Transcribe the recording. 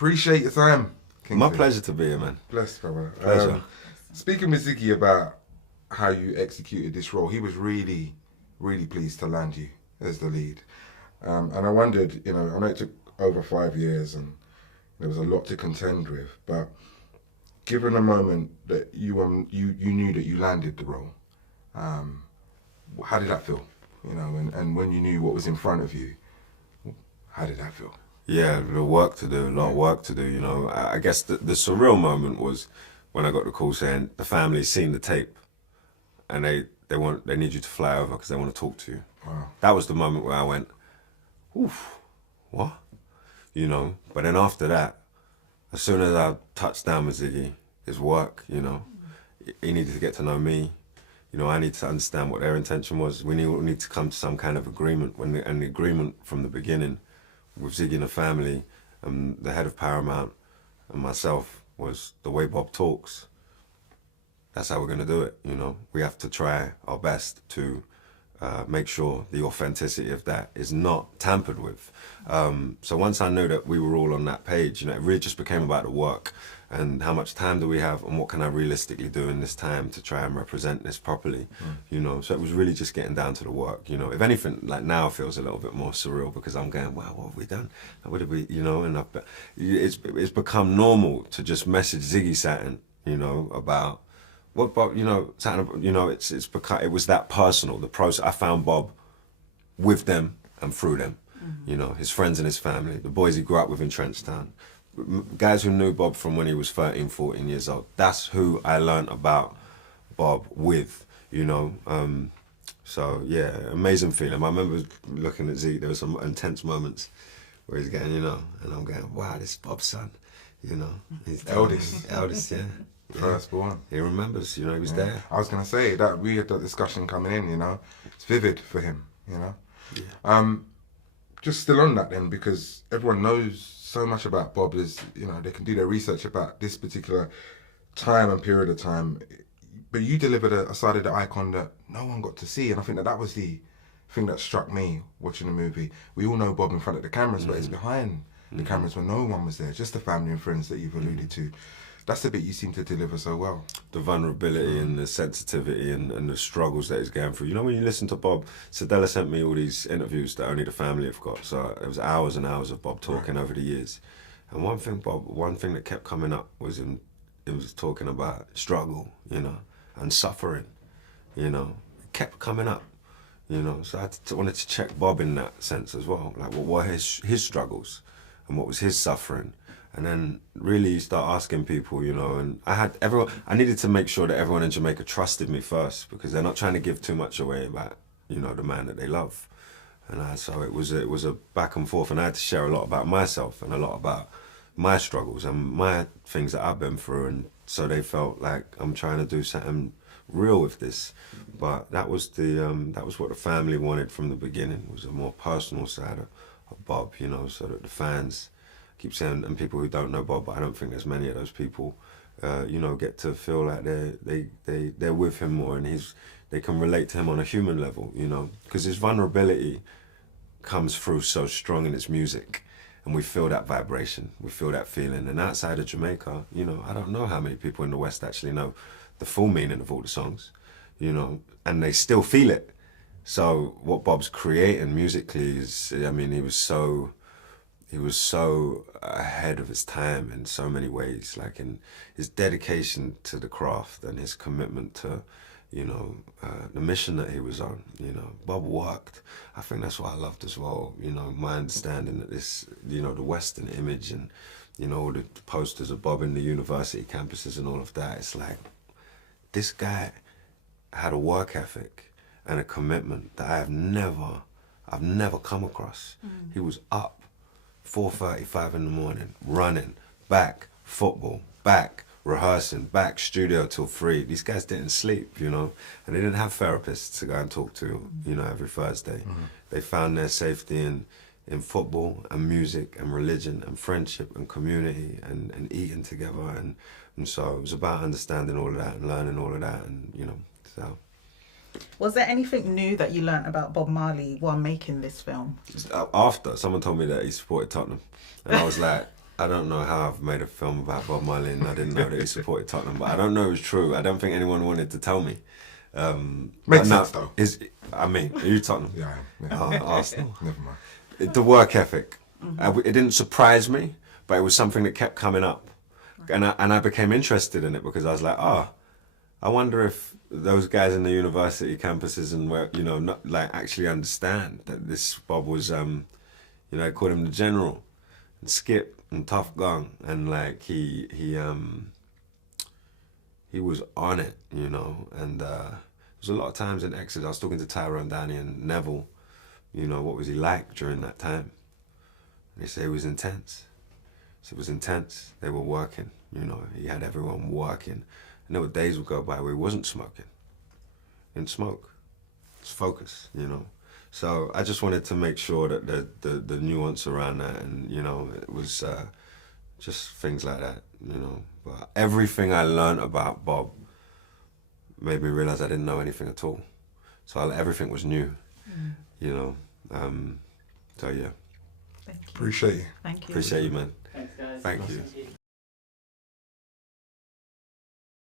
Appreciate your time, Kingsley. My pleasure to be here, man. Blessed, brother. Pleasure. Speaking with Ziggy about how you executed this role, he was really, really pleased to land you as the lead. And I wondered, I know it took over 5 years and there was a lot to contend with, but given a moment that you knew that you landed the role, how did that feel? And when you knew what was in front of you, how did that feel? Yeah, a lot of work to do, I guess the surreal moment was when I got the call saying the family's seen the tape and they need you to fly over because they want to talk to you. Wow. That was the moment where I went, oof, what? But then after that, as soon as I touched down with Ziggy, his work, he needed to get to know me. I need to understand what their intention was. We need to come to some kind of agreement. And the agreement from the beginning with Ziggy and the family, and the head of Paramount and myself was the way Bob talks. That's how we're going to do it, We have to try our best to make sure the authenticity of that is not tampered with. So once I knew that we were all on that page, it really just became about the work and how much time do we have and what can I realistically do in this time to try and represent this properly, So it was really just getting down to the work, If anything, like now it feels a little bit more surreal because I'm going, wow, what have we done? What did we, and it's become normal to just message Ziggy Satin, about what Bob, it's because it was that personal. The process, I found Bob with them and through them, his friends and his family, the boys he grew up with in Trenchtown, guys who knew Bob from when he was 13, 14 years old. That's who I learned about Bob with, So yeah, amazing feeling. I remember looking at Zeke, there were some intense moments where he's getting, and I'm going, wow, this is Bob's son, He's eldest, yeah. Firstborn. He remembers, he was there. I was going to say that we had that discussion coming in, It's vivid for him, Yeah. Just still on that then, because everyone knows so much about Bob is, they can do their research about this particular time and period of time. But you delivered a side of the icon that no one got to see. And I think that was the thing that struck me watching the movie. We all know Bob in front of the cameras, but it's behind the cameras when no one was there, just the family and friends that you've alluded to. That's the bit you seem to deliver so well. The vulnerability and the sensitivity and the struggles that he's going through. When you listen to Bob, Sadella sent me all these interviews that only the family have got. So it was hours and hours of Bob talking over the years. And one thing that kept coming up was it was talking about struggle, and suffering, It kept coming up, So I wanted to check Bob in that sense as well. Like, what were his struggles and what was his suffering? And then really start asking people, and I needed to make sure that everyone in Jamaica trusted me first because they're not trying to give too much away about, the man that they love. And so it was a back and forth, and I had to share a lot about myself and a lot about my struggles and my things that I've been through, and so they felt like I'm trying to do something real with this. But that was what the family wanted from the beginning, was a more personal side of Bob, so that the fans keep saying, and people who don't know Bob, but I don't think there's many of those people, get to feel like they're with him more, and they can relate to him on a human level, because his vulnerability comes through so strong in his music, and we feel that vibration, we feel that feeling. And outside of Jamaica, I don't know how many people in the West actually know the full meaning of all the songs, and they still feel it. So what Bob's creating musically is, he was so ahead of his time in so many ways, like in his dedication to the craft and his commitment to, the mission that he was on. Bob worked. I think that's what I loved as well. My understanding that this, the Western image and, all the posters of Bob in the university campuses and all of that. It's like, this guy had a work ethic and a commitment that I've never come across. He was up 4:35 in the morning, running, back, football, back, rehearsing, back, studio till 3. These guys didn't sleep, and they didn't have therapists to go and talk to, every Thursday. They found their safety in football and music and religion and friendship and community and eating together. And so it was about understanding all of that and learning all of that, and, so. Was there anything new that you learnt about Bob Marley while making this film? After, someone told me that he supported Tottenham. And I was like, I don't know how I've made a film about Bob Marley and I didn't know that he supported Tottenham, but I don't know if it's true. I don't think anyone wanted to tell me. Makes sense though. I mean, are you Tottenham? Yeah. Arsenal. Never mind. The work ethic. It didn't surprise me, but it was something that kept coming up. And I became interested in it because I was like, I wonder if those guys in the university campuses and where, you know, not like actually understand that this Bob was, you know, they called him the General and Skip and Tough Gun, and like he was on it, you know. And there was a lot of times in Exeter, I was talking to Tyrone, Danny and Neville, you know, what was he like during that time? And they say it was intense. So it was intense. They were working, you know, he had everyone working. And there were days would go by where he wasn't smoking. Didn't smoke. It's focus, you know. So I just wanted to make sure that the nuance around that, and, you know, it was just things like that, you know. But everything I learned about Bob made me realize I didn't know anything at all. So everything was new, you know. So yeah. Thank you. Appreciate you. Thank you. Appreciate you, man. Thanks, guys. Thank you.